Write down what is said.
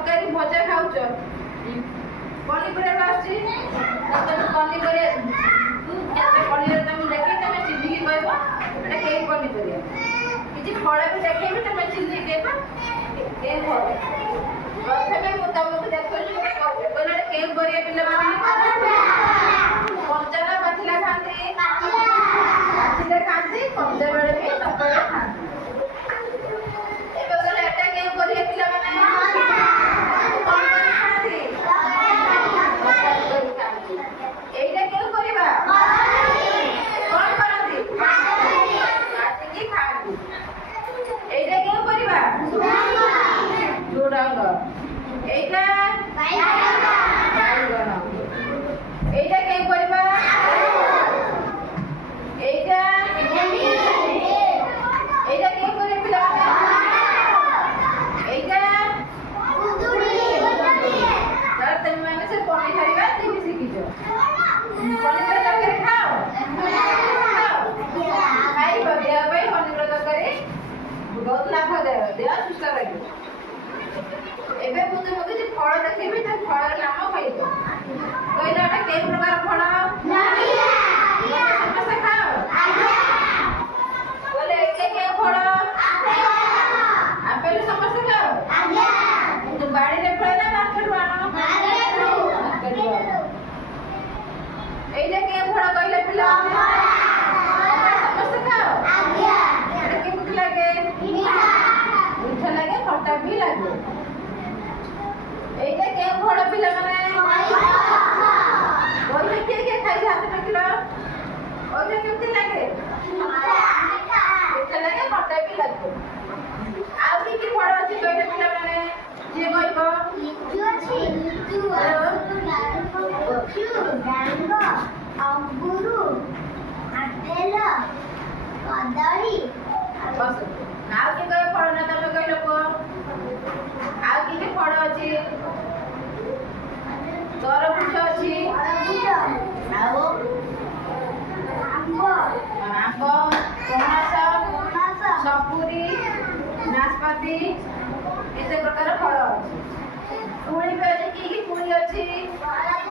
तरकारी भजा खाऊच पनीपरिया आसी तुम पनीपरिया केते पनीर तुम देखि तुम चिन्ह की कहबो एटा के पनीपरिया किछि फळ भी देखैबे तुम चिन्ह कहबो के फळ प्रथमे मु तुमको देखौली बोले के परिया पिला पंचना पाचिला खाते पाचिला खाते पंच बेले भी तपड़ा खाते एबे बोले एटा के परिया पिला माने कोन खाते এইটা কেউ করিবা কোন করନ୍ତି কাটিকি খাଆନ୍ତି এইটা কেউ করিবা ঝুডঙ্গ এইটা বাইগণ এইটা কেউ করিবা এইটা এইটা কেউ করে পিলাମାନେ এইটা কুদুরি তার তুমি মানে সে পনিপরিবা তুমি শিখিছো पनीर तरकारी खाओ खाई देह पनीर तरकारी बहुत लाभ देह सुस्थ रही एबे मुझे मुझे फल देखबी तो फल नाम कहब कहला एटा के प्रकार फल समस्त खाओ बोले एके के फल आपेल समस्त खाओ तू बाड़ी रे फल ना मार्केट आनो এইটা কে ফড়া কইলে পিলা সমস্ত খাও এটা কেমন লাগে মিঠা লাগে খটা भी লাগে এইটা কে ফড়া পিলা মানে ওইটা কে খাই হাতে রাখিলো ওইটা কেমন লাগে মিঠা লাগে খটা भी লাগে আর কি ফড়া আছে কইলে পিলা মানে যে কইব লিচু আছে লিচু ডাঙ্গ अंगूरू आपेल कदली बस नाउ के कय फळ ना तमे कइलो को आ के फळ अछि तरबूज अछि आउ आंबो पनास सपुरी नाशपाती एते प्रकार फळ अछि पुणी पे की पुणी अछि